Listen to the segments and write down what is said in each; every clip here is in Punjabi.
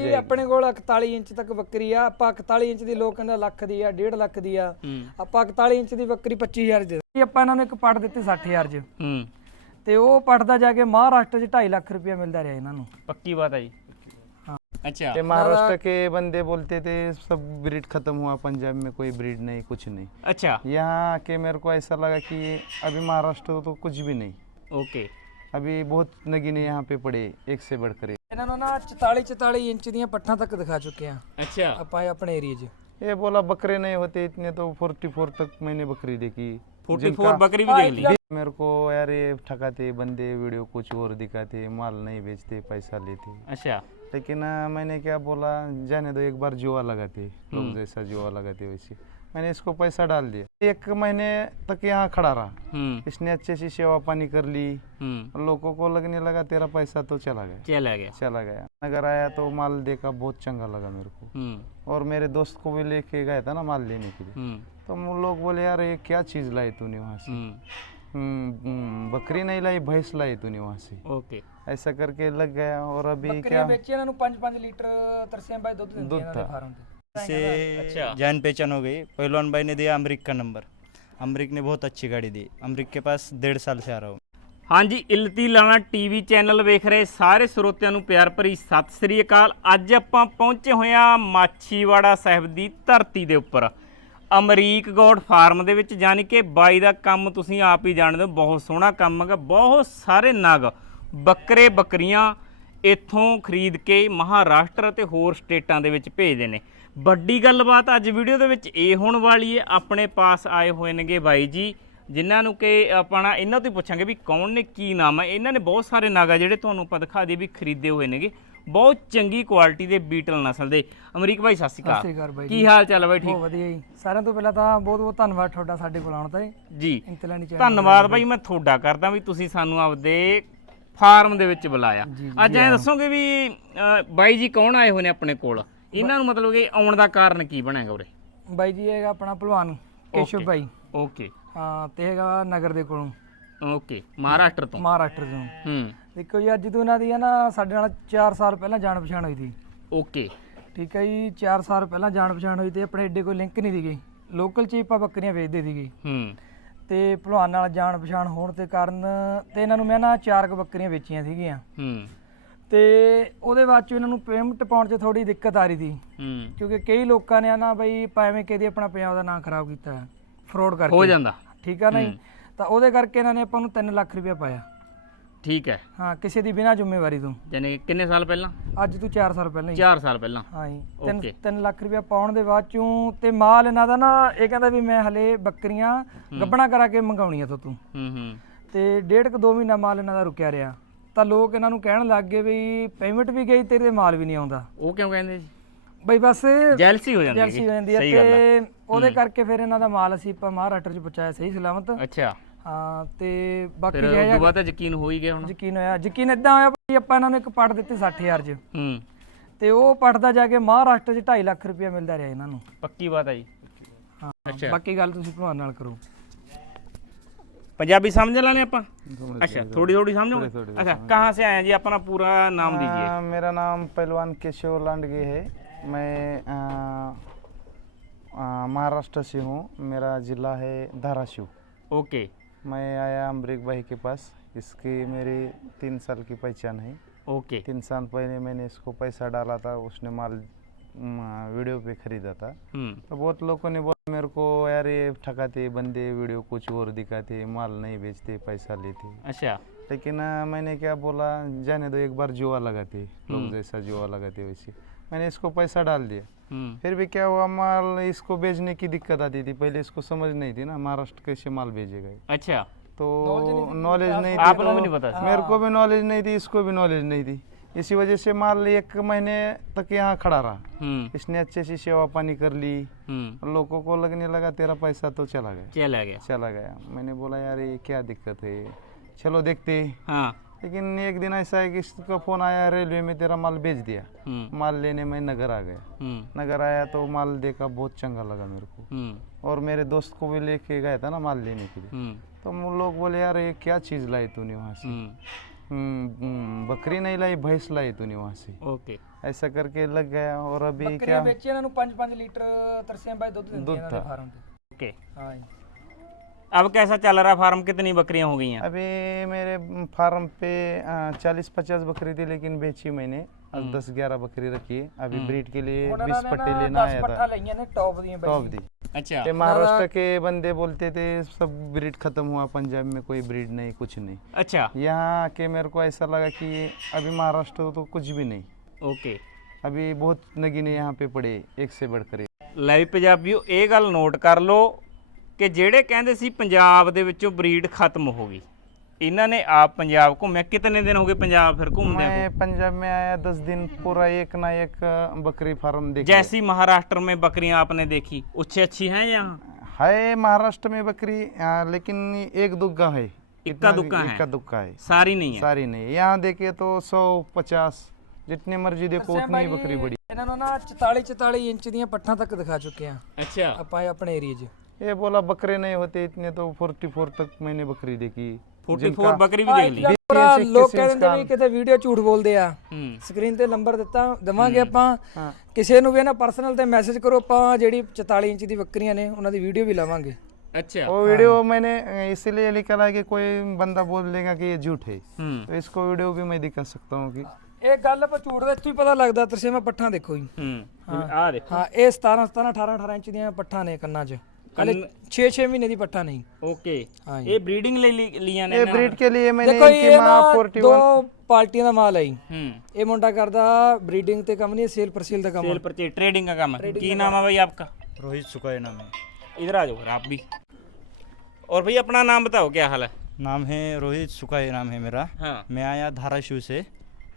ਇਹ ਆਪਣੇ ਕੋਲ 41 ਇੰਚ ਤੱਕ ਬੱਕਰੀ ਆ ਆਪਾਂ 41 ਇੰਚ ਦੀ ਲੋਕ ਕਹਿੰਦਾ ਲੱਖ ਦੀ ਆ 1.5 ਲੱਖ ਦੀ ਆ ਹੂੰ ਆਪਾਂ 41 ਇੰਚ ਦੀ ਬੱਕਰੀ 25000 ਦੇ ਦਿੱਤੀ ਆਪਾਂ ਇਹਨਾਂ ਨੂੰ ਇੱਕ ਪੱਟ ਦਿੱਤੀ 60000 ਚ ਹੂੰ ਤੇ ਉਹ ਪੱਟ ਦਾ ਜਾ ਕੇ ਮਹਾਰਾਸ਼ਟਰ ਚ 2.5 ਲੱਖ ਰੁਪਇਆ ਮਿਲਦਾ ਰਿਹਾ ਇਹਨਾਂ ਨੂੰ ਪੱਕੀ ਬਾਤ ਹੈ ਜੀ हाँ। ਅੱਛਾ ये महाराष्ट्र के बंदे बोलते थे सब ब्रीड खत्म हुआ पंजाब में कोई ब्रीड नहीं कुछ नहीं ਅੱਛਾ यहाँ आके मेरे को ऐसा लगा कि अभी महाराष्ट्र तो कुछ भी नहीं ਓਕੇ अभी बहुत नगीने यहाँ पे पड़े एक से बढ़कर एक। ਇਹਨਾਂ ਨੂੰ ਨਾ 44 44 ਇੰਚ ਦੀਆਂ ਪੱਠਾਂ ਤੱਕ ਦਿਖਾ ਚੁੱਕੇ ਆ ਅੱਛਾ ਆਪਾਂ ਇਹ ਆਪਣੇ ਏਰੀਆ 'ਚ ये बोला बकरे नहीं होते इतने तो फोर्टी फोर तक मैंने बकरी देखी 44 ਬੱਕਰੀ ਵੀ ਦੇਖ ਲਈ मेरे को यार ये ठकाते बंदे वीडियो कुछ और दिखाते माल नहीं बेचते पैसा लेते ਅੱਛਾ लेकिन अ, मैंने क्या बोला जाने दो एक बार जुआ लगाते लोग जैसा जुआ लगाते वैसे मैंने इसको पैसा डाल दिया एक महीने तक यहाँ खड़ा रहा इसने अच्छे से सेवा पानी कर ली लोगों को लगने लगा तेरा पैसा तो चला गया चला गया चला गया अगर आया तो माल देखा बहुत चंगा लगा मेरे को और मेरे दोस्त को भी लेके गया था ना माल लेने के लिए तो हम लोग बोले यार ये क्या चीज लाई तूने वहाँ से बकरी नहीं लाई भैंस लाई तूने वहाँ से ओके ऐसा करके लग गया और अभी क्या बेची पाँच पाँच लीटर दूध था ਬਾਈ ਦੁੱਧ ਦਿੰਦੇ ਇਹਨਾਂ ਦੇ ਫਾਰਮ ਤੇ से अच्छा जान पहचान हो गई पहलवान भाई ने दिया अमरीक का नंबर अमरीक ने बहुत अच्छी गाड़ी दी अमरीक के पास डेढ़ साल से आ रहा हूँ ਹਾਂਜੀ ਇਲਤੀ ਲਾਣਾ ਟੀਵੀ ਚੈਨਲ ਵੇਖ ਰਹੇ ਸਾਰੇ ਸਰੋਤਿਆਂ ਨੂੰ ਪਿਆਰ ਭਰੀ ਸਤਿ ਸ੍ਰੀ ਅਕਾਲ ਅੱਜ ਆਪਾਂ ਪਹੁੰਚੇ ਹੋਏ ਹਾਂ ਮਾਛੀਵਾੜਾ ਸਾਹਿਬ ਦੀ ਧਰਤੀ ਦੇ ਉੱਪਰ ਅਮਰੀਕ ਗੋਡ ਫਾਰਮ ਦੇ ਵਿੱਚ ਯਾਨੀ ਕਿ ਬਾਈ ਦਾ ਕੰਮ ਤੁਸੀਂ ਆਪ ਹੀ ਜਾਣਦੇ ਹੋ ਬਹੁਤ ਸੋਹਣਾ ਕੰਮ ਹੈਗਾ ਬਹੁਤ ਸਾਰੇ ਨਗ ਬੱਕਰੇ ਬੱਕਰੀਆਂ ਇੱਥੋਂ ਖਰੀਦ ਕੇ ਮਹਾਰਾਸ਼ਟਰ ਅਤੇ ਹੋਰ ਸਟੇਟਾਂ ਦੇ ਵਿੱਚ ਭੇਜਦੇ ਨੇ ਵੱਡੀ ਗੱਲਬਾਤ ਅੱਜ ਵੀਡੀਓ ਦੇ ਵਿੱਚ ਇਹ ਹੋਣ ਵਾਲੀ ਹੈ ਆਪਣੇ ਪਾਸ ਆਏ ਹੋਏ ਨੇਗੇ ਬਾਈ ਜੀ ਜਿਨ੍ਹਾਂ ਨੂੰ ਕਿ ਆਪਣਾ ਇਹਨਾਂ ਤੋਂ ਹੀ ਪੁੱਛਾਂਗੇ ਵੀ ਕੌਣ ਨੇ ਕੀ ਨਾਮ ਹੈ ਇਹਨਾਂ ਨੇ ਬਹੁਤ ਸਾਰੇ ਨਾਗਾ ਜਿਹੜੇ ਤੁਹਾਨੂੰ ਆਪਾਂ ਦਿਖਾ ਦਈਏ ਵੀ ਖਰੀਦੇ ਹੋਏ ਨੇਗੇ। ਬਹੁਤ ਚੰਗੀ ਕੁਆਲਿਟੀ ਦੇ ਬੀਟਲ ਨਸਲ ਦੇ। ਅਮਰੀਕ ਭਾਈ ਸਤਿ ਸ਼੍ਰੀ ਸਤਿ ਸ਼੍ਰੀ ਅਕਾਲ ਬਾਈ ਕੀ ਹਾਲ ਚਾਲ ਹੈ ਬਾਈ? ਠੀਕ? ਬਹੁਤ ਵਧੀਆ ਜੀ। ਸਾਰਿਆਂ ਤੋਂ ਪਹਿਲਾਂ ਤਾਂ ਬਹੁਤ ਬਹੁਤ ਧੰਨਵਾਦ ਤੁਹਾਡਾ ਸਾਡੇ ਕੋਲ ਆਉਣ ਤੇ ਜੀ। ਧੰਨਵਾਦ ਭਾਈ ਮੈਂ ਤੁਹਾਡਾ ਕਰਦਾ ਵੀ ਤੁਸੀਂ ਸਾਨੂੰ ਆਪਦੇ ਫਾਰਮ ਦੇ ਵਿੱਚ ਬੁਲਾਇਆ। ਅੱਜ ਐ ਦੱਸੋਗੇ ਵੀ ਬਾਈ ਜੀ ਕੌਣ ਆਏ ਹੋਏ ਨੇ ਆਪਣੇ ਕੋਲ? ਇਹਨਾਂ ਨੂੰ ਮਤਲਬ ਕਿ ਆਉਣ ਦਾ ਕਾਰਨ ਕੀ ਬਣੇਗਾ ਉਰੇ? ਬਾਈ ਜੀ ਹੈਗਾ ਆਪਣਾ ਭਲਵਾਨ ਕੇਸ਼ਵ ਭਾਈ। ਓਕੇ ਹਾਂ ਤੇ ਹੈਗਾ ਨਗਰ ਦੇ ਕੋਲੋਂ। ਓਕੇ ਮਹਾਰਾਸ਼ਟਰ ਤੋਂ? ਮਹਾਰਾਸ਼ਟਰ ਤੋਂ। ਹੂੰ। ਦੇਖੋ ਜੀ ਅੱਜ ਤੋਂ ਇਹਨਾਂ ਦੀ ਹੈ ਨਾ ਸਾਡੇ ਨਾਲ 4 ਸਾਲ ਪਹਿਲਾਂ ਜਾਣ ਪਛਾਣ ਹੋਈ ਸੀ। ਓਕੇ ਠੀਕ ਹੈ ਜੀ 4 ਸਾਲ ਪਹਿਲਾਂ ਜਾਣ ਪਛਾਣ ਹੋਈ ਤੇ ਆਪਣੇ ਏਡੇ ਕੋਈ ਲਿੰਕ ਨਹੀਂ ਸੀਗੇ। ਲੋਕਲ ਚ ਹੀ ਆਪਾਂ ਬੱਕਰੀਆਂ ਵੇਚਦੇ ਸੀਗੇ। ਹੂੰ। ਤੇ ਭਲਵਾਨ ਨਾਲ ਜਾਣ ਪਛਾਣ ਹੋਣ ਦੇ ਕਾਰਨ ਤੇ ਇਹਨਾਂ ਨੂੰ ਮੈਂ ਨਾ ਚਾਰ ਕੁ ਬੱਕਰੀਆਂ ਵੇਚੀਆਂ ਸੀਗੀਆਂ। ਹੂੰ। ਤੇ ਉਹਦੇ ਬਾਅਦ ਚ ਇਹਨਾਂ ਨੂੰ ਪੇਮੈਂਟ ਪਾਉਣ 'ਚ ਥੋੜੀ ਦਿੱਕਤ ਆ ਰਹੀ ਸੀ। ਹੂੰ। ਕਿਉਂਕਿ ਕਈ ਲੋਕਾਂ ਨੇ ਨਾ ਬਈ ਭਾਵੇਂ ਕਿਹਦੀ ਆਪਣਾ ਪੰਜਾਬ ਦਾ ਨਾਮ ਖਰਾਬ ਕੀਤਾ ਫਰੋਡ ਕਰਕੇ। ਹੋ ਜਾਂਦਾ। ਠੀਕ ਆ ਨਹੀਂ? ਤਾਂ ਉਹਦੇ ਕਰਕੇ ਇਹਨਾਂ ਨੇ ਆਪਾਂ ਨੂੰ 3 ਲੱਖ ਰੁਪਇਆ ਪਾਇਆ। ਠੀਕ ਹੈ। ਹਾਂ ਕਿਸੇ ਦੀ ਬਿਨਾਂ ਜ਼ਿੰਮੇਵਾਰੀ ਤੋਂ। ਯਾਨੀ ਕਿੰਨੇ ਸਾਲ ਪਹਿਲਾਂ? ਅੱਜ ਤੋਂ 4 ਸਾਲ ਪਹਿਲਾਂ ਹੀ। 4 ਸਾਲ ਪਹਿਲਾਂ। ਹਾਂ ਜੀ। Okay. 3 ਲੱਖ ਰੁਪਇਆ ਪਾਉਣ ਦੇ ਬਾਅਦ ਚੋਂ ਤੇ ਮਾਲ ਇਹਨਾਂ ਦਾ ਨਾ ਇਹ ਕਹਿੰਦਾ ਵੀ ਮੈਂ ਹਲੇ ਬੱਕਰੀਆਂ ਗੱਬਣਾ ਕਰਾ ਕੇ ਮੰਗਾਉਣੀਆਂ ਤੋਂ ਤੂੰ। ਹੂੰ ਹੂੰ। ਤੇ ਡੇਢ ਕੁ ਦੋ ਮਹੀਨਾ ਮਾਲ ਇਹਨਾਂ ਦਾ ਰੁਕਿਆ ਰਿਹਾ। ਤਾਂ ਲੋਕ ਇਹਨਾਂ ਨੂੰ ਕਹਿਣ ਲੱਗ ਗਏ ਵੀ ਪੇਮੈਂਟ ਵੀ ਗਈ ਤੇਰੇ ਮਾਲ ਵੀ ਨਹੀਂ ਆਉਂਦਾ। ਉਹ ਕਿਉਂ ਕਹਿੰਦੇ ਜੀ? ਬਈ ਬਸ ਜੈਲਸੀ ਹੋ ਜਾਂਦੀ ਜੈਲਸੀ ਹੋ ਜਾਂਦੀ ਹੈ ਹੈ ਤੇ ਉਹਦੇ ਕਰਕੇ ਫਿਰ ਇਹਨਾਂ ਦਾ ਮਾਲ ਅਸੀਂ ਆਪਾਂ ਮਹਾਰਾਸ਼ਟਰ ਚ ਪਹੁੰਚਾਇਆ ਸਹੀ ਸਲਾਮਤ। ਅੱਛਾ। ਹਾਂ ਤੇ ਬਾਕੀ ਫਿਰ ਜਿਹੜਾ ਤੋਂ ਬਾਅਦ ਤਾਂ ਯਕੀਨ ਹੋ ਹੀ ਗਿਆ ਹੁਣ। ਯਕੀਨ ਹੋਇਆ। ਯਕੀਨ ਇਦਾਂ ਹੋਇਆ ਵੀ ਆਪਾਂ ਇਹਨਾਂ ਨੂੰ ਇੱਕ ਪੱਟ ਦਿੱਤੀ 60000 ਚ। ਹੂੰ। ਤੇ ਉਹ ਪੱਟ ਦਾ ਜਾ ਕੇ ਮਹਾਰਾਸ਼ਟਰ ਚ 2.5 ਲੱਖ ਰੁਪਇਆ ਮਿਲਦਾ ਰਿਹਾ ਇਹਨਾਂ ਨੂੰ। ਪੱਕੀ ਬਾਤ ਹੈ ਜੀ। ਹਾਂ ਅੱਛਾ। ਬਾਕੀ ਗੱਲ ਤੁਸੀਂ ਭਲਵਾਨ ਨਾਲ ਕਰੋ। पंजाबी समझ लाने अपन अच्छा थोड़ी थोड़ी समझोगे अच्छा कहाँ से आए जी अपना पूरा नाम दीजिए मेरा नाम पहलवान केशव लांडगे है मैं महाराष्ट्र से हूँ मेरा ज़िला है धाराशिव ओके मैं आया अमरीक भाई के पास इसकी मेरी तीन साल की पहचान है ओके तीन साल पहले मैंने इसको पैसा डाला था उसने माल वीडियो पे खरीदा था हम्म तो बहुत लोगों ने बोला मेरे को यार ये ठकाते बंदे वीडियो कुछ और दिखाते माल नहीं बेचते पैसा लेते अच्छा लेकिन अ, मैंने क्या बोला जाने दो एक बार जुआ लगाते लोग जैसा जुआ लगाते वैसे मैंने इसको पैसा डाल दिया हम्म फिर भी क्या हुआ माल इसको बेचने की दिक्कत आती थी पहले इसको समझ नहीं थी ना महाराष्ट्र कैसे माल भेजेगा ये। अच्छा तो नॉलेज नहीं थी आप लोगों को तो नहीं पता था? मेरे को भी नॉलेज नहीं थी इसको भी नॉलेज नहीं थी इसी वजह से माल एक महीने तक यहाँ खड़ा रहा। हम्म। इसने अच्छे से सेवा पानी कर ली। हम्म। लोगों को लगने लगा तेरा पैसा तो चला गया। चला गया। चला गया। मैंने बोला यार ये क्या दिक्कत है? चलो देखते। हाँ। लेकिन एक दिन ऐसा है कि इसका फ़ोन आया रेलवे में तेरा माल बेच दिया। हम्म। माल लेने में नगर आ गया। नगर आया तो माल देखा बहुत चंगा लगा मेरे को। और मेरे दोस्त को भी लेके गया था ना माल लेने के लिए। तो हम लोग बोले यार ये क्या चीज़ लाई तूने वहाँ से? हम्म हम्म, हम्म, बकरी नहीं लाई भैंस लाई तूने वहाँ से ਓਕੇ ऐसा करके लग गया और अभी क्या ਬੱਕਰੀਆਂ ਵੇਚੀਆਂ ਇਹਨਾਂ ਨੂੰ 5-5 ਲੀਟਰ ਤਰਸੇਮ ਬਾਈ ਦੁੱਧ ਦਿੰਦੀਆਂ ਦੁੱਧ ਇਹਨਾਂ ਦੇ ਤਾਂ। ਫਾਰਮ ਤੇ ओके ਹਾਂ ਜੀ अब कैसा चल रहा फार्म कितनी बकरियां हो गई हैं अभी मेरे फार्म पे चालीस पचास बकरी थी लेकिन बेची मैंने दस ग्यारह बकरी रखी है अभी ब्रीड के लिए ਉਹਨਾਂ बीस ਨੇ पट्टे ਨਾ लेना 10 आया ਪੱਠਾ था ਲਈਆਂ ਨੇ ਟੌਪ ਦੀਆਂ ਬਾਈ टॉप दी अच्छा के महाराष्ट्र के बंदे बोलते थे सब ब्रीड खत्म हुआ पंजाब में कोई ब्रीड नहीं कुछ नहीं अच्छा यहाँ आके मेरे को ऐसा लगा कि अभी महाराष्ट्र तो कुछ भी नहीं ओके अभी बहुत नगीने यहाँ पे पड़े एक से बढ़कर एक ਲੈ ਵੀ ਪੰਜਾਬੀਓ ਇਹ ਗੱਲ ਨੋਟ ਕਰ ਲਓ ਕਿ ਜਿਹੜੇ ਕਹਿੰਦੇ ਸੀ ਪੰਜਾਬ ਦੇ ਵਿੱਚੋਂ ਬਰੀਡ ਖਤਮ ਹੋ ਗਈ ਇਹਨਾਂ ने आप पंजाब घूमे कितने दिन हो गए पंजाब फिर घूमते मैं पंजाब में आया दस दिन पूरा एक ना एक बकरी फार्म देखी जैसी महाराष्ट्र में बकरियां आपने देखी उच्चे अच्छी हैं यहाँ है महाराष्ट्र में बकरी आ, लेकिन एक दुग्गा है इक्का दुक्का है इक्का दुक्का है सारी नहीं है सारी नहीं यहाँ देखे तो सौ पचास ਜਿੰਨੇ ਮਰਜ਼ੀ ਦੇਖੋ ਉਤਨੀ ਹੀ ਬੱਕਰੀ ਬੜੀ ਇਹਨਾਂ ਨੂੰ ਨਾ 44 44 ਇੰਚ ਦੀਆਂ ਪੱਠਾਂ ਤੱਕ ਦਿਖਾ ਚੁੱਕੇ ਆ ਅੱਛਾ ਆਪਾਂ ਆਪਣੇ ਏਰੀਆ 'ਚ ਇਹ ਬੋਲਾ ਬੱਕਰੇ ਨਹੀਂ ਹੋਤੇ ਇਤਨੇ ਤਾਂ 44 ਤੱਕ ਮੈਨੇ ਬੱਕਰੀ ਦੇਖੀ 44 ਬੱਕਰੀ ਵੀ ਦੇਖ ਲਈ। ਪੂਰਾ ਲੋਕ ਕਹਿੰਦੇ ਵੀ ਕਿਤੇ ਵੀਡੀਓ ਝੂਠ ਬੋਲਦੇ ਆ। ਸਕਰੀਨ ਤੇ ਨੰਬਰ ਦਿੱਤਾ ਦਵਾਂਗੇ ਆਪਾਂ। ਕਿਸੇ ਨੂੰ ਵੀ ਨਾ ਪਰਸਨਲ ਤੇ ਮੈਸੇਜ ਕਰੋ ਆਪਾਂ ਜਿਹੜੀ 44 ਇੰਚ ਦੀ ਬੱਕਰੀਆਂ ਨੇ ਉਹਨਾਂ ਦੀ ਵੀਡੀਓ ਵੀ ਲਾਵਾਂਗੇ। अच्छा वो वीडियो मैंने इसीलिए निकाला ला कि कोई बंदा बोल लेगा कि ये झूठ है तो इसको वीडियो भी मैं दिखा सकता हूँ कि ਇਹ ਗੱਲ ਪਰ ਝੂਠ ਦਾ ਇੱਥੇ ਹੀ ਪਤਾ ਲੱਗਦਾ ਤਰਸੇਵਾ ਪੱਠਾਂ ਦੇਖੋ ਜੀ। ਹੂੰ। ਆ ਦੇਖੋ। ਹਾਂ ਇਹ 17 17 18 18 ਇੰਚ ਦੀਆਂ ਪੱਠਾਂ ਨੇ ਕੰਨਾਂ 'ਚ। ਹਲੇ 6 6 ਮਹੀਨੇ ਦੀ ਪੱਠਾ ਨਹੀਂ ओके हाँ ये ब्रीडिंग ले ली लिया ने ये ब्रीड के लिए मैंने ਦੇਖੋ इनकी ਇਹ माँ ਨਾ फोर्टी ਦੋ ਪਾਰਟੀਆਂ ਦਾ ਮਾਲ ਹੈ ਜੀ हम्म ਇਹ ਮੁੰਡਾ ਕਰਦਾ ਬਰੀਡਿੰਗ ਤੇ ਕੰਮ ਨਹੀਂ ਸੇਲ ਪਰਸੇਲ ਦਾ ਕੰਮ सेल परचेज ट्रेडिंग का काम है की नाम है भाई आपका रोहित सुकाई नाम है इधर आ जाओ फिर आप भी और भाई अपना नाम बताओ क्या हाल है नाम है रोहित सुकाई नाम है मेरा हाँ मैं आया धाराशिव से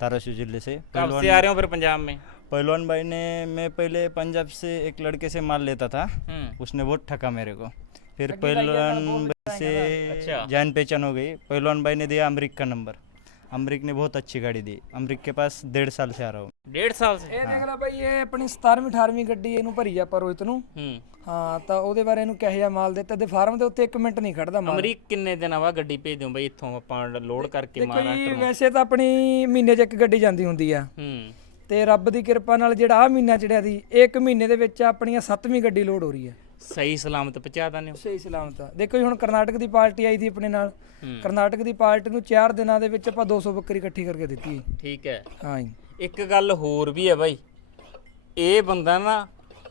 धाराशिव जिले से कब पहलवान से आ रहे हो फिर पंजाब में पहलवान भाई ने मैं पहले पंजाब से एक लड़के से माल लेता था हम्म उसने बहुत ठका मेरे को फिर पहलवान भाई से अच्छा। जान पहचान हो गई पहलवान भाई ने दिया अमरीक का नंबर अमरीक ने बहुत अच्छी गाड़ी दी अमरीक के पास डेढ़ साल से आ रहा हूँ डेढ़ साल से ਇਹ ਦੇਖ ਲੈ ਬਾਈ ਇਹ ਆਪਣੀ 17ਵੀਂ 18ਵੀਂ ਗੱਡੀ ਇਹਨੂੰ ਭਰੀ ਆ ਪਰ ਰੋਹਿਤ ਨੂੰ ਹੂੰ ਹਾਂ ਤਾਂ ਉਹਦੇ ਬਾਰੇ ਇਹਨੂੰ ਕਿਹੋ ਜਿਹਾ ਮਾਲ ਦਿੱਤਾ ਤੇ ਫਾਰਮ ਦੇ ਉੱਤੇ 1 ਮਿੰਟ ਨਹੀਂ ਖੜਦਾ ਮਾਲ ਅਮਰੀਕ ਕਿੰਨੇ ਦਿਨਾਂ ਬਾਅਦ ਗੱਡੀ ਭੇਜ ਦਿਓ ਬਈ ਇੱਥੋਂ ਆਪਾਂ ਲੋਡ ਕਰਕੇ ਦੇਖੋ ਜੀ ਮਹਾਰਾਸ਼ਟਰ ਨੂੰ ਵੈਸੇ ਤਾਂ ਆਪਣੀ ਮਹੀਨੇ 'ਚ ਇੱਕ ਗੱਡੀ ਜਾਂਦੀ ਹੁੰਦੀ ਆ ਹੂੰ ਤੇ ਰੱਬ ਦੀ ਕਿਰਪਾ ਨਾਲ ਜਿਹੜਾ ਆ ਮਹੀਨਾ ਚੜਿਆ ਦੀ ਇੱਕ ਮਹੀਨੇ ਦੇ ਵਿੱਚ ਆਪਣੀਆਂ 7ਵੀਂ ਗੱਡੀ ਲੋਡ ਹੋ ਰਹੀ ਆ ਸਹੀ ਸਲਾਮਤ ਪਹੁੰਚਾ ਦਾਨੇ ਸਹੀ ਸਲਾਮਤ ਆ। ਦੇਖੋ ਜੀ ਹੁਣ ਕਰਨਾਟਕ ਦੀ ਪਾਰਟੀ ਆਈ ਸੀ ਆਪਣੇ ਨਾਲ। ਹੂੰ। ਕਰਨਾਟਕ ਦੀ ਪਾਰਟੀ ਨੂੰ 4 ਦਿਨਾਂ ਦੇ ਵਿੱਚ ਆਪਾਂ 200 ਬੱਕਰੀ ਇਕੱਠੀ ਕਰਕੇ ਦਿੱਤੀ ਹੈ। ਠੀਕ ਹੈ। ਹਾਂ ਜੀ। ਇੱਕ ਗੱਲ ਹੋਰ ਵੀ ਹੈ ਬਾਈ। ਇਹ ਬੰਦਾ ਨਾ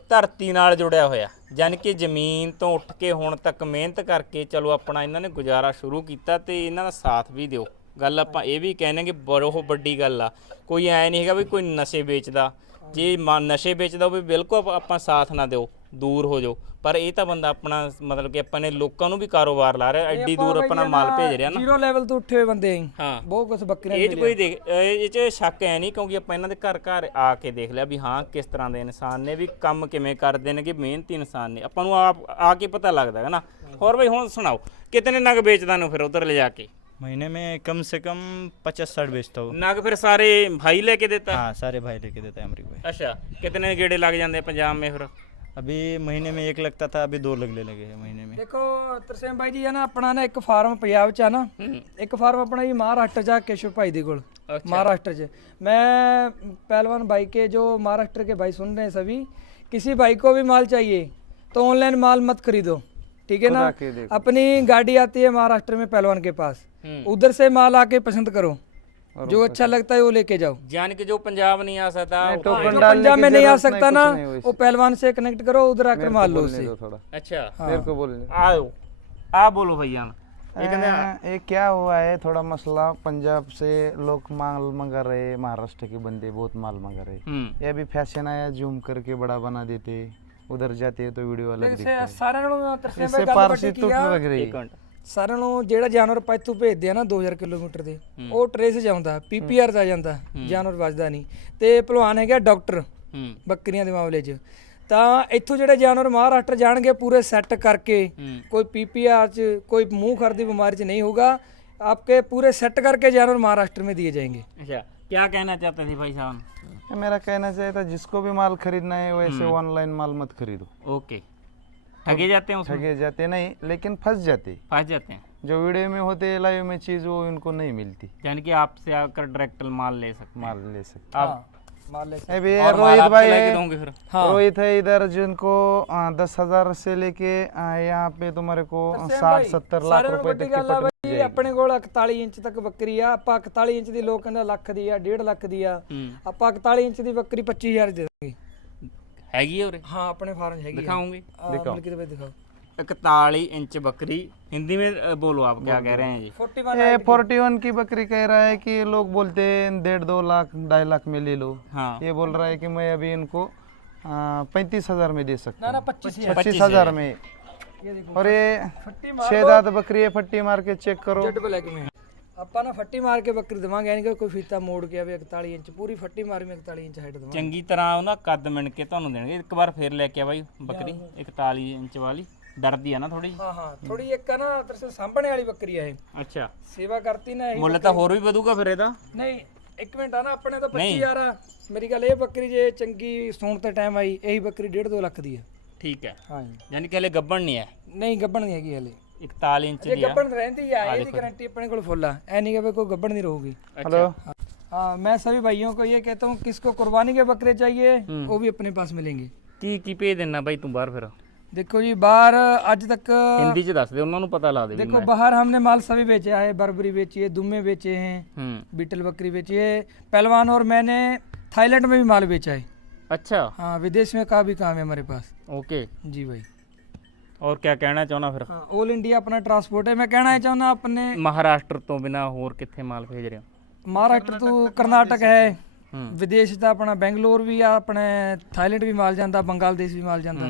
ਧਰਤੀ ਨਾਲ ਜੁੜਿਆ ਹੋਇਆ। ਯਾਨੀ ਕਿ ਜ਼ਮੀਨ ਤੋਂ ਉੱਠ ਕੇ ਹੁਣ ਤੱਕ ਮਿਹਨਤ ਕਰਕੇ ਚਲੋ ਆਪਣਾ ਇਹਨਾਂ ਨੇ ਗੁਜ਼ਾਰਾ ਸ਼ੁਰੂ ਕੀਤਾ ਤੇ ਇਹਨਾਂ ਦਾ ਸਾਥ ਵੀ ਦਿਓ। ਗੱਲ ਆਪਾਂ ਇਹ ਵੀ ਕਹਿੰਦੇ ਕਿ ਬਹੁਤ ਵੱਡੀ ਗੱਲ ਆ। ਕੋਈ ਐ ਨਹੀਂ ਹੈਗਾ ਵੀ ਕੋਈ ਨਸ਼ੇ ਵੇਚਦਾ। ਜੇ ਮ- ਨਸ਼ੇ ਵੇਚਦਾ ਹੋਵੇ ਬਿਲਕੁਲ ਆਪ- ਆਪਾਂ ਸਾਥ ਨਾ ਦਿਓ ਦੂਰ ਹੋ ਜਾਓ। ਪਰ ਇਹ ਤਾਂ ਬੰਦਾ ਆਪਣਾ ਮਤਲਬ ਕਿ ਆਪਾਂ ਨੇ ਲੋਕਾਂ ਨੂੰ ਵੀ ਕਾਰੋਬਾਰ ਲਾ ਰਿਹਾ ਐਡੀ ਦੂਰ ਆਪਣਾ ਮਾਲ ਭੇਜ ਰਿਹਾ ਨਾ। ਜ਼ੀਰੋ ਲੈਵਲ ਤੋਂ ਉੱਠੇ ਹੋਏ ਬੰਦੇ ਆਂ ਹਾਂ। ਬਹੁਤ ਕੁਝ ਬੱਕਰੀਆਂ ਇਹ ਚ ਕੋਈ ਦੇਖ ਇਹ ਚ ਸ਼ੱਕ ਹੈ ਨਹੀਂ ਕਿਉਂਕਿ ਆਪਾਂ ਇਹਨਾਂ ਦੇ ਘਰ ਘਰ ਆ ਕੇ ਦੇਖ ਲਿਆ ਵੀ ਹਾਂ ਕਿਸ ਤਰ੍ਹਾਂ ਦੇ ਇਨਸਾਨ ਨੇ ਵੀ ਕੰਮ ਕਿਵੇਂ ਕਰਦੇ ਨੇ ਕਿ ਮਿਹਨਤੀ ਇਨਸਾਨ ਨੇ। ਆਪਾਂ ਨੂੰ ਆਪ ਆ ਕੇ ਪਤਾ ਲੱਗਦਾ ਹੈ ਨਾ। ਹੋਰ ਬਈ ਹੁਣ ਸੁਣਾਓ ਕਿਤਨੇ ਨਗ ਵੇਚਦਾ ਨੂੰ ਫਿਰ ਉਧਰ ਲਿਜਾ ਕੇ? महीने में कम से कम पचास साठ बेचता हूँ ਨਗ ਫਿਰ ਸਾਰੇ ਭਾਈ ਲੈ ਕੇ ਦਿੱਤਾ हाँ सारे भाई लेके देता है अमरीक भाई ਅੱਛਾ ਕਿਤਨੇ ਗੇੜੇ ਲੱਗ ਜਾਂਦੇ ਆ ਪੰਜਾਬ ਮੇ ਫਿਰ अभी महीने में एक लगता था अभी दो लगने लगे हैं महीने में ਦੇਖੋ ਤਰਸੇਮ ਬਾਈ ਜੀ ਆ ਨਾ ਆਪਣਾ ਨਾ ਇੱਕ ਫਾਰਮ ਪੰਜਾਬ 'ਚ ਆ ਨਾ ਇੱਕ ਫਾਰਮ ਆਪਣਾ ਜੀ ਮਹਾਰਾਸ਼ਟਰ 'ਚ ਆ ਕੇਸ਼ਵ ਭਾਈ ਦੇ ਕੋਲ महाराष्ट्र से मैं पहलवान भाई के जो महाराष्ट्र के भाई सुन रहे हैं सभी किसी भाई को भी माल चाहिए तो ऑनलाइन माल मत खरीदो ठीक है ना के देखो। अपनी गाड़ी आती है महाराष्ट्र में पहलवान के पास हम्म। उधर से माल आके पसंद करो। जो अच्छा लगता है वो लेके जाओ। जान के जो पंजाब नहीं आ सकता तो पंजाब में नहीं आ सकता ना वो पहलवान से कनेक्ट करो उधर आकर माल लो उसे। अच्छा। हाँ। मेरे को बोलने आओ। बोलो भैया। ये क्या हुआ है? थोड़ा मसला पंजाब से लोग माल मंगा रहे महाराष्ट्र के बंदे बहुत माल मंगा रहे। हम्म। ये अभी फ़ैशन आया जूम करके बड़ा बना देते। उधर जाते तो वीडियो अलग सारे पारसी लग रही है। ਸਾਰਿਆਂ ਨੂੰ ਜਿਹੜਾ ਜਾਨਵਰ ਆਪਾਂ ਇੱਥੋਂ ਭੇਜਦੇ ਆ ਨਾ 2000 ਕਿਲੋਮੀਟਰ ਦੇ ਉਹ ਟਰੇਸ ਜਾਂਦਾ ਪੀਪੀਆਰ ਦਾ ਜਾਂਦਾ ਜਾਨਵਰ ਵੱਜਦਾ ਨਹੀਂ ਤੇ ਭਲਵਾਨ ਹੈਗਾ ਡਾਕਟਰ ਹੂੰ ਬੱਕਰੀਆਂ ਦੇ ਮਾਮਲੇ 'ਚ ਤਾਂ ਇੱਥੋਂ ਜਿਹੜੇ ਜਾਨਵਰ ਮਹਾਰਾਸ਼ਟਰ ਜਾਣਗੇ ਪੂਰੇ ਸੈੱਟ ਕਰਕੇ ਹੂੰ कोई पीपीआर च कोई मुंह खर दी बीमारी च नहीं होगा आपके पूरे सेट करके जानवर महाराष्ट्र में दिए जाएंगे अच्छा क्या कहना चाहते थे भाई साहब मेरा कहना चाहिए था जिसको भी माल खरीदना है वैसे ऑनलाइन माल मत खरीदो ओके ठगे जाते हैं उसमें ठगे जाते नहीं लेकिन फंस जाते फंस जाते हैं जो वीडियो में होते हैं लाइव में चीज़ वो इनको नहीं मिलती यानी कि आपसे आकर डायरेक्ट माल ले सकते हैं माल ले सकते आप मार ले अभी और माल रोहित आपको भाई लेके है दोगे फिर रोहित है इधर जिनको दस हजार से लेके आ, यहाँ पे तुम्हारे को साठ सत्तर लाख ਸਾਰਿਆਂ ਨਾਲੋਂ रुपए ਵੱਡੀ तक की ਗੱਲ ਆ पटक ਬਈ ਆਪਣੇ ਕੋਲ 41 ਇੰਚ ਤੱਕ ਬੱਕਰੀ ਆ ਆਪਾਂ 41 ਇੰਚ ਦੀ ਲੋਕ ਕਹਿੰਦਾ ਲੱਖ ਦੀ ਆ 1.5 ਲੱਖ ਦੀ ਆ ਹੂੰ ਆਪਾਂ 41 ਇੰਚ ਦੀ ਬੱਕਰੀ 25000 ਦੇ ਦਾਂਗੇ ਹੈਗੀ ਹੈ ਉਰੇ ਹਾਂ ਆਪਣੇ ਫਾਰਮ 'ਚ ਹੈਗੀ ਆ दिखाऊंगे ਦਿਖਾਓ ਮਲਕੀ ਦੇ ਦਿਖਾਓ 41 इंच बकरी हिंदी में अ, बोलो आप क्या कह रहे हैं जी 41 ये फोर्टी वन की बकरी कह रहा है कि लोग बोलते हैं डेढ़ दो लाख ढाई लाख में ले लो हाँ ये बोल रहा है कि मैं अभी इनको पैंतीस हजार में दे सकता ਨਾ हूँ ਨਾ 25000 पच्चीस हजार में ये देखो और ये फट्टी छह दांत बकरी है फट्टी मार के चेक करो ਜੱਟ ਬਲੈਕ में ਆਪਾਂ ਨਾ ਫੱਟੀ ਮਾਰ ਕੇ ਬੱਕਰੀ ਦਵਾਂਗੇ ਯਾਨੀ ਕਿ ਕੋਈ ਫੀਤਾ ਮੋੜ ਕੇ ਆਵੇ 41 ਇੰਚ ਪੂਰੀ ਫੱਟੀ ਮਾਰ ਕੇ 41 ਇੰਚ ਹਾਈਟ ਦਵਾਂਗੇ। ਚੰਗੀ ਤਰ੍ਹਾਂ ਉਹਨਾਂ ਕੱਦ ਮਿਣ ਕੇ ਤੁਹਾਨੂੰ ਦੇਣਗੇ। ਇੱਕ ਵਾਰ ਫੇਰ ਲੈ ਕੇ ਆ ਬਾਈ ਬੱਕਰੀ 41 ਇੰਚ ਵਾਲੀ। ਡਰਦੀ ਆ ਨਾ ਥੋੜੀ ਹਾਂ ਹਾਂ ਥੋੜੀ ਇੱਕ ਆ ਨਾ ਤਰਸੇ ਸਾਂਭਣੇ ਵਾਲੀ ਬੱਕਰੀ ਆ ਇਹ। ਅੱਛਾ। ਸੇਵਾ ਕਰਤੀ ਨਾ ਇਹ ਮੁੱਲ ਤਾਂ ਹੋਰ ਵੀ ਵਧੂਗਾ ਫਿਰ ਇਹਦਾ। ਨਹੀਂ ਇੱਕ ਮਿੰਟ ਆ ਨਾ ਆਪਣੇ ਤਾਂ 25000 ਆ। ਮੇਰੀ ਗੱਲ ਇਹ ਬੱਕਰੀ ਜੇ ਚੰਗੀ ਸੌਣ ਤੇ ਟਾਈਮ ਆਈ ਇਹੀ ਬੱਕਰੀ 1.5 2 ਲੱਖ ਦੀ ਆ। ਠੀਕ ਹੈ। ਹਾਂ ਯਾਨੀ ਕਿ ਹਲੇ ਗੱਬਣ ਨਹੀਂ ਹੈ। ਨਹੀਂ ਗੱਬਣ ਨਹੀਂ ਹੈਗੀ ਹਲੇ। 41 ਇੰਚ ਜੇ ਦੀ ਆ ਗੱਬਣ ਰਹਿੰਦੀ ਆ ਇਹਦੀ ਗਾਰੰਟੀ ਆਪਣੇ ਕੋਲ ਫੁੱਲ ਆ ਐ ਨਹੀਂ ਕਿ ਵੀ ਕੋਈ ਗੱਬਣ नहीं ਰਹੂਗੀ अच्छा हाँ मैं सभी भाइयों को ये कहता हूँ किसको कुर्बानी के बकरे चाहिए वो भी अपने पास मिलेंगे ਕੀ ਕੀ ਭੇਜ ਦੇਣਾ ਬਾਈ ਤੂੰ ਬਾਹਰ ਫਿਰ देखो जी बाहर आज तक ਹਿੰਦੀ ਚ ਦੱਸ ਦੇ ਉਹਨਾਂ ਨੂੰ ਪਤਾ ਲਾ ਦੇ ਵੀ देखो बाहर हमने माल सभी बेचा है बर्बरी बेची है दुम्मे बेचे हैं ਹੂੰ बीटल बकरी बेची है पहलवान और मैंने थाईलैंड में भी माल बेचा है ਅੱਛਾ हाँ विदेश में का भी काम है हमारे पास ਓਕੇ जी भाई ਔਰ ਕੀ ਕਹਿਣਾ ਚਾਹੁੰਦਾ ਫਿਰ? ਹਾਂ 올 ਇੰਡੀਆ ਆਪਣਾ ਟਰਾਂਸਪੋਰਟ ਹੈ। ਮੈਂ ਕਹਿਣਾ ਚਾਹੁੰਦਾ ਆਪਣੇ ਮਹਾਰਾਸ਼ਟਰ ਤੋਂ ਬਿਨਾ ਹੋਰ ਕਿੱਥੇ ਮਾਲ ਭੇਜ ਰਹੇ ਮਹਾਰਾਸ਼ਟਰ ਤੋਂ ਕਰਨਾਟਕ ਹੈ ਵਿਦੇਸ਼ ਤਾਂ ਆਪਣਾ ਬੈਂਗਲੌਰ ਵੀ ਆ ਆਪਣੇ ਥਾਈਲੈਂਡ ਵੀ ਮਾਲ ਜਾਂਦਾ ਬੰਗਲਾਦੇਸ਼ ਵੀ ਮਾਲ ਜਾਂਦਾ।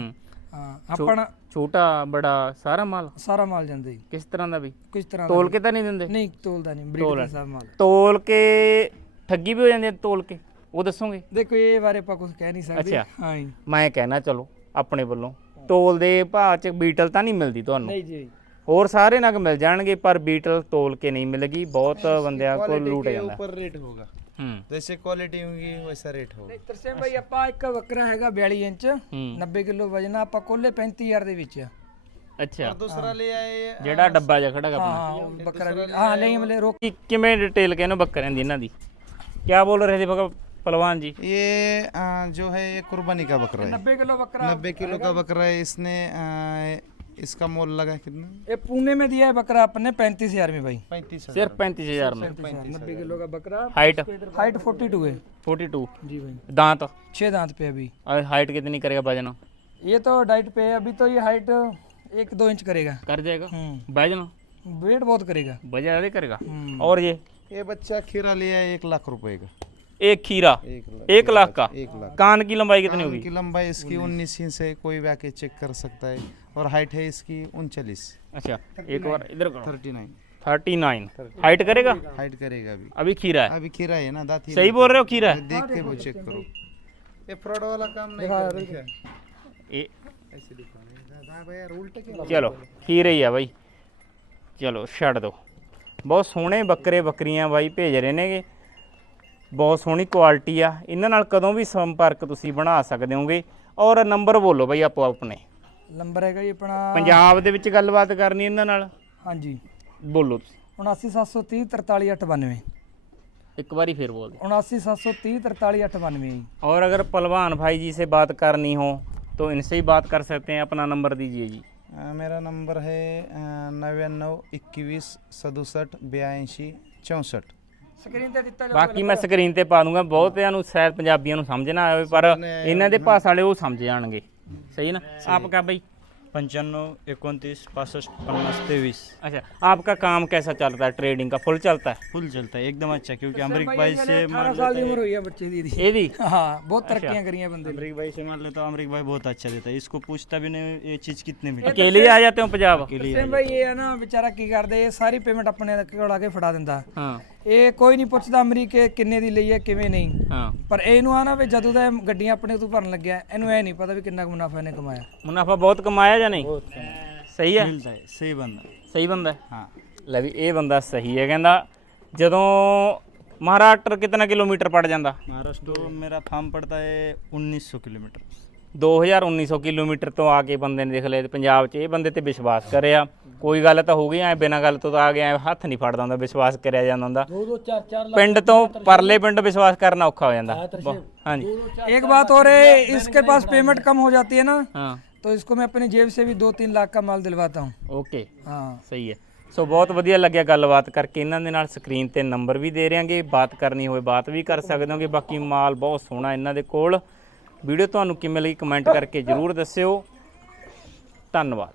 ਹਾਂ। ਆਪਣਾ ਛੋਟਾ ਬੜਾ ਸਾਰਾ ਮਾਲ? ਸਾਰਾ ਮਾਲ ਜਾਂਦਾ ਜੀ। ਕਿਸ ਤਰ੍ਹਾਂ ਦਾ ਵੀ? ਕਿਸ ਤਰ੍ਹਾਂ ਤੋਲ ਕੇ ਤਾਂ ਨਹੀਂ ਦਿੰਦੇ? ਨਹੀਂ ਤੋਲਦਾ ਨਹੀਂ ਬਰੀਡ ਦਾ ਮਾਲ। ਤੋਲ ਕੇ ਠੱਗੀ ਵੀ ਹੋ ਜਾਂਦੀ ਹੈ ਤੋਲ ਕੇ? ਉਹ ਦੱਸੋਗੇ? ਦੇਖੋ ਇਹ ਬਾਰੇ ਆਪਾਂ ਕੁਝ ਕਹਿ ਨਹੀਂ ਸਕਦੇ। ਹਾਂ ਮੈਂ ਕਹਿਣਾ ਚਲੋ ਆਪਣੇ ਵੱਲੋਂ ਤੋਲ ਦੇ ਭਾਅ ਚ ਬੀਟਲ ਤਾਂ ਨਹੀਂ ਮਿਲਦੀ ਤੁਹਾਨੂੰ ਨਹੀਂ ਜੀ ਹੋਰ ਸਾਰੇ ਨਗ ਮਿਲ ਜਾਣਗੇ ਪਰ ਬੀਟਲ ਤੋਲ ਕੇ ਨਹੀਂ ਮਿਲੇਗੀ ਬਹੁਤ ਬੰਦਿਆਂ ਕੋਲ ਲੂਟ ਜਾਂਦਾ ऊपर रेट होगा ਹੂੰ जैसे क्वालिटी होगी वैसा रेट होगा ਨਹੀਂ ਤਰਸੇਮ ਭਾਈ ਆਪਾਂ ਇੱਕ ਬੱਕਰਾ ਹੈਗਾ 42 ਇੰਚ ਹੂੰ 90 ਕਿਲੋ ਵਜਨ ਆ, ਆਪਾਂ ਕੋਲੇ 35000 ਦੇ ਵਿੱਚ ਆ ਅੱਛਾ दूसरा ले आए ਜਿਹੜਾ ਡੱਬਾ ਜਿਹਾ ਖੜਾ ਗਾ ਆਪਣਾ ਹਾਂ ਉਹ ਬੱਕਰਾ ਵੀ ਹਾਂ ਨਹੀਂ ਮਲੇ ਰੋਕ ਕੀ- ਕਿਵੇਂ ਡਿਟੇਲ ਕਹਿੰਦੇ ਬੱਕਰਿਆਂ ਦੀ ਇਹਨਾਂ ਦੀ ਕੀ ਬੋਲ ਰਹੇ ਸੀ ਭਗ पलवान जी। ये जो है ये कुर्बानी का बकरा है। नब्बे किलो बकरा। नब्बे किलो का बकरा है इसने इसका मोल लगा कितना? ये पुणे में दिया है बकरा अपने पैंतीस हज़ार में भाई। पैंतीस सिर्फ़ पैंतीस हज़ार में। नब्बे किलो का बकरा। हाइट हाइट फोर्टी टू है। फोर्टी टू जी भाई। दांत? छह दांत पे अभी। और हाइट कितनी करेगा वज़न ये तो डाइट पे है अभी तो ये हाइट एक दो इंच करेगा। कर जाएगा वज़न वेट बहुत करेगा। बजा करेगा? हम्म। और ये? ये बच्चा खीरा लिया है एक लाख रुपए का। एक खीरा एक लाख का कान की लंबाई कितनी होगी? की लंबाई इसकी उन्नीस इंच है कोई भी आके चेक कर सकता है और हाइट है इसकी उनचालीस। अच्छा एक बार इधर thirty nine. Thirty nine. Height करेगा? हाइट करेगा अभी। अभी खीरा है। अभी खीरा है ना दाती सही बोल रहे हो खीरा है। देख के वो चेक करो। ये फ्रॉड वाला काम नहीं कर रही चलो खीरे ही है भाई। चलो छड़ दो। बहुत सोने बकरे बकरियाँ भाई भेज रहे ने ਬਹੁਤ ਸੋਹਣੀ ਕੁਆਲਿਟੀ ਆ ਇਹਨਾਂ ਨਾਲ ਕਦੋਂ ਵੀ ਸੰਪਰਕ ਤੁਸੀਂ ਬਣਾ ਸਕਦੇ ਹੋਗੇ ਔਰ ਨੰਬਰ ਬੋਲੋ ਬਾਈ ਆਪੋ ਆਪਣੇ नंबर हैगा जी अपना ਪੰਜਾਬ ਦੇ ਵਿੱਚ ਗੱਲਬਾਤ ਕਰਨੀ ਇਹਨਾਂ ਨਾਲ हाँ जी ਬੋਲੋ ਤੁਸੀਂ उनासी सात सौ तीस तरतालीस अठानवे एक बारी फिर बोल दो उनासी सात सौ तीस तरतालीस अठानवे और अगर पलवान भाई जी से बात करनी हो तो इनसे ही बात कर सकते हैं अपना नंबर दीजिए जी आ, मेरा नंबर है नव्याण्णव इक्कीस सदुसठ बयाऐंशी चौंसठ स्क्रीन पे दिता ਬਾਕੀ ਮੈਂ ਸਕਰੀਨ ਤੇ ਪਾ ਦੂੰਗਾ ਬਹੁਤਿਆਂ ਨੂੰ ਸ਼ਾਇਦ ਪੰਜਾਬੀਆਂ ਨੂੰ ਸਮਝ ਨਾ ਆਵੇ ਪਰ ਇਹਨਾਂ ਦੇ ਭਾਸ਼ਾ ਵਾਲੇ ਉਹ ਸਮਝ ਜਾਣਗੇ ਸਹੀ ਨਾ ਆਪਕਾ भाई पंचानवे इक्कीस पासठ पन्नास तेईस अच्छा आपका काम कैसा चलता है ट्रेडिंग का फुल चलता है फुल चलता है एकदम अच्छा क्योंकि अमरीक भाई से अठारह साल की उम्र हुई है बच्चे दी ये भी हाँ बहुत तरक्कियां करी हैं बंदे ने। अमरीक भाई से मान लेता हूँ अमरीक भाई बहुत अच्छा देता है इसको पूछता भी नहीं ये चीज़ कितने में अकेले ही आ जाते हो पंजाब ਸੇਮ ਭਾਈ ਇਹ ਹੈ ਨਾ ਵਿਚਾਰਾ ਕੀ ਕਰਦੇ ਇਹ ਸਾਰੀ ਪੇਮੈਂਟ ਆਪਣੇ ਕੋਲ ਆ ਕੇ ਫੜਾ ਦਿੰਦਾ हाँ ਇਹ ਕੋਈ ਨਹੀਂ ਪੁੱਛਦਾ ਅਮਰੀਕੇ ਕਿੰਨੇ ਦੀ ਲਈ ਹੈ ਕਿਵੇਂ ਨਹੀਂ हाँ ਪਰ ਇਹਨੂੰ ਆ ਨਾ ਵੀ ਜਦੋਂ ਦਾ ਇਹ ਗੱਡੀਆਂ ਆਪਣੇ ਤੋਂ ਭਰਨ ਲੱਗਿਆ ਇਹਨੂੰ ਇਹ ਨਹੀਂ ਪਤਾ ਵੀ ਕਿੰਨਾ ਕੁ ਮੁਨਾਫਾ ਇਹਨੇ ਕਮਾਇਆ मुनाफा बहुत कमाया या नहीं सही है मिलता है सही बंदा ਸਹੀ ਬੰਦਾ ਹੈ हाँ ਲੈ ਵੀ ਇਹ ਬੰਦਾ ਸਹੀ ਹੈ ਕਹਿੰਦਾ ਜਦੋਂ ਮਹਾਰਾਸ਼ਟਰ ਕਿਤਨਾ ਕਿਲੋਮੀਟਰ ਪੜ ਜਾਂਦਾ महाराष्ट्र तो मेरा फार्म पड़ता है उन्नीस सौ किलोमीटर 2000 1900 ਕਿਲੋਮੀਟਰ ਤੋਂ ਆ ਕੇ ਬੰਦੇ ਨੇ ਦੇਖ ਲਿਆ ਤੇ ਪੰਜਾਬ 'ਚ ਇਹ ਬੰਦੇ ਤੇ ਵਿਸ਼ਵਾਸ ਕਰਿਆ ਕੋਈ ਗੱਲ ਤਾਂ ਹੋ ਗਈ ਐ ਬਿਨਾਂ ਗੱਲ ਤੋਂ ਤਾਂ ਆ ਗਿਆ ਹੱਥ ਨਹੀਂ ਫੜਦਾ ਹੁੰਦਾ ਵਿਸ਼ਵਾਸ ਕਰਿਆ ਜਾਂਦਾ ਹੁੰਦਾ दो दो चार चार लाख ਪਿੰਡ ਤੋਂ ਪਰਲੇ ਪਿੰਡ ਵਿਸ਼ਵਾਸ ਕਰਨਾ ਔਖਾ ਹੋ ਜਾਂਦਾ ਬਹੁ- ਹਾਂਜੀ एक बात और है इसके पास पेमेंट कम हो जाती है ना ਹਾਂ तो इसको मैं अपनी जेब से भी दो तीन लाख का माल दिलवाता हूँ ਓਕੇ हाँ ਸਹੀ ਹੈ ਸੋ ਬਹੁਤ ਵਧੀਆ ਲੱਗਿਆ ਗੱਲਬਾਤ ਕਰਕੇ ਇਹਨਾਂ ਦੇ ਨਾਲ ਸਕਰੀਨ ਤੇ ਨੰਬਰ ਵੀ ਦੇ ਰਿਆਂਗੇ ਬਾਤ ਕਰਨੀ ਹੋਵੇ ਬਾਤ ਵੀ ਕਰ ਸਕਦੇ ਹੋਗੇ ਬਾਕੀ ਮਾਲ ਬਹੁਤ ਸੋਹਣਾ ਇਹਨਾਂ ਦੇ ਕੋਲ ਵੀਡੀਓ ਤੁਹਾਨੂੰ ਕਿਵੇਂ ਲੱਗੀ ਕਮੈਂਟ ਕਰਕੇ ਜਰੂਰ ਦੱਸਿਓ। ਧੰਨਵਾਦ।